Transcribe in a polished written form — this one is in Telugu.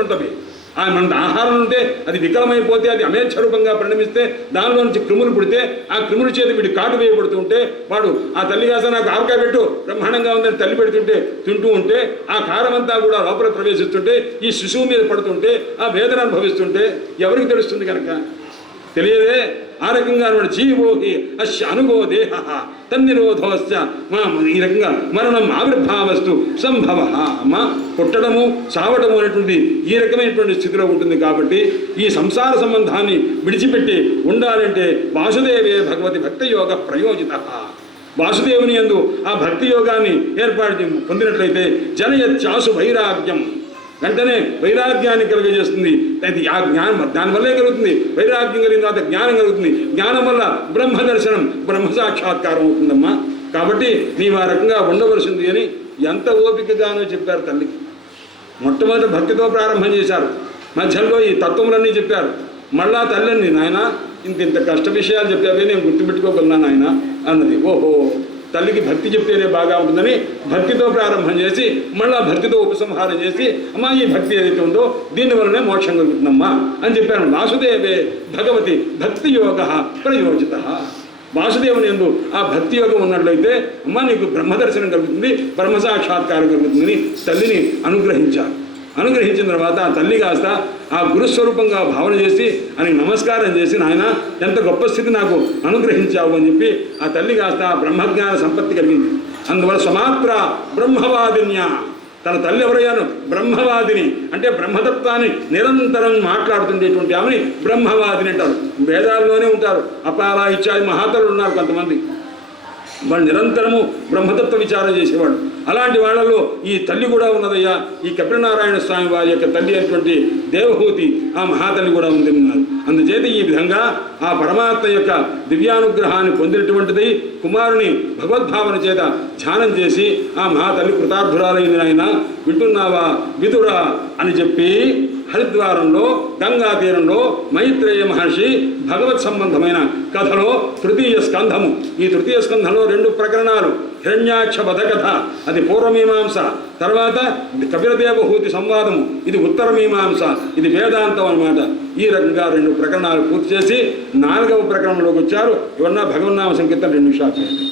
ఉంటుంది. మన ఆహారం ఉంటే అది వికలమైపోతే, అది అమేచ్ఛ రూపంగా పరిణమిస్తే, దానిలో నుంచి క్రిములు పుడితే, ఆ క్రిముల చేత వీడి కాటు వేయబడుతుంటే, వాడు ఆ తల్లి కాస్త నాకు ఆవకాయ పెట్టు బ్రహ్మాండంగా ఉందని తల్లి పెడుతుంటే తింటూ ఉంటే, ఆ కారం అంతా కూడా లోపల ప్రవేశిస్తుంటే, ఈ శిశువు మీద పడుతుంటే, ఆ వేదన అనుభవిస్తుంటే ఎవరికి తెలుస్తుంది కనుక? తెలియదే. ఆ రకంగా జీవోహి అస్య అనుగో దేహ తన్నిరోధోస్య ఈ రకంగా మరణం ఆవిర్భావస్తు సంభవ. పుట్టడము చావడము అనేటువంటి ఈ రకమైనటువంటి స్థితిలో ఉంటుంది. కాబట్టి ఈ సంసార సంబంధాన్ని విడిచిపెట్టి ఉండాలంటే వాసుదేవే భగవతి భక్తి యోగ ప్రయోజిత. వాసుదేవుని యందు ఆ భక్తి యోగాన్ని ఏర్పాటు పొందినట్లయితే జనయత్యాసు వైరాగ్యం, వెంటనే వైరాగ్యాన్ని కలుగజేస్తుంది. అది ఆ జ్ఞానం దానివల్లే కలుగుతుంది. వైరాగ్యం కలిగిన తర్వాత జ్ఞానం కలుగుతుంది. జ్ఞానం వల్ల బ్రహ్మ దర్శనం, బ్రహ్మ సాక్షాత్కారం అవుతుందమ్మా. కాబట్టి నీవు ఆ రకంగా ఉండవలసింది అని ఎంత ఓపికగానో చెప్పారు తల్లికి. మొట్టమొదటి భక్తితో ప్రారంభం చేశారు, మధ్యలో ఈ తత్వములన్నీ చెప్పారు. మళ్ళా తల్లిని నాయన ఇంత కష్ట విషయాలు చెప్పావే, నేను గుర్తుపెట్టుకోగలనా నాయన అన్నది. ఓహో, తల్లికి భక్తి చెప్తేనే బాగా ఉంటుందని భక్తితో ప్రారంభం చేసి మళ్ళా భక్తితో ఉపసంహారం చేసి, అమ్మా ఈ భక్తి ఏదైతే ఉందో దీనివల్లనే మోక్షం కలుగుతుందమ్మా అని చెప్పాను. వాసుదేవే భగవతి భక్తి యోగ ప్రయోజిత. వాసుదేవుని యందు ఆ భక్తి యోగం ఉన్నట్లయితే అమ్మ నీకు బ్రహ్మదర్శనం కలుగుతుంది, బ్రహ్మ సాక్షాత్కారం కలుగుతుందని తల్లిని అనుగ్రహించారు. అనుగ్రహించిన తర్వాత ఆ తల్లి కాస్త ఆ గురుస్వరూపంగా భావన చేసి అని నమస్కారం చేసి, నాయన ఎంత గొప్ప స్థితి నాకు అనుగ్రహించావు అని చెప్పి ఆ తల్లి కాస్త బ్రహ్మజ్ఞాన సంపత్తి కలిగింది. అందువల్ల సమాత్ర బ్రహ్మవాదిన్య, తన తల్లి ఎవరయ్యాను? బ్రహ్మవాదిని. అంటే బ్రహ్మతత్వాన్ని నిరంతరం మాట్లాడుతుండేటువంటి ఆమెని బ్రహ్మవాదిని అంటారు. వేదాల్లోనే ఉంటారు. అపాల ఇత్యాది మహాతలు ఉన్నారు కొంతమంది, వాళ్ళు నిరంతరము బ్రహ్మతత్వ విచారం చేసేవాడు. అలాంటి వాళ్ళలో ఈ తల్లి కూడా ఉన్నదయ్యా. ఈ కపిలనారాయణ స్వామి వారి యొక్క తల్లి అయినటువంటి దేవహూతి ఆ మహాతల్లి కూడా ఉంది ఉన్నారు. అందుచేత ఈ విధంగా ఆ పరమాత్మ యొక్క దివ్యానుగ్రహాన్ని పొందినటువంటిది కుమారుని భగవద్భావన చేత ధ్యానం చేసి ఆ మహాతల్లి కృతార్థురాలైన ఆయన వింటున్నావా విదురా అని చెప్పి హరిద్వారంలో గంగా తీరంలో మైత్రేయ మహర్షి భగవత్ సంబంధమైన కథలో తృతీయ స్కంధము. ఈ తృతీయ స్కంధంలో 2 ప్రకరణాలు. హిరణ్యాక్ష వధ కథ, అది పూర్వమీమాంస. తర్వాత కపిలదేవహూతి సంవాదము, ఇది ఉత్తరమీమాంస, ఇది వేదాంతం అన్నమాట. ఈ రకంగా 2 ప్రకరణాలు పూర్తి చేసి 4వ ప్రకరణంలోకి వచ్చారు. ఇవన్న భగవన్నామ సంకీర్తన 2 నిమిషాలు చేయండి.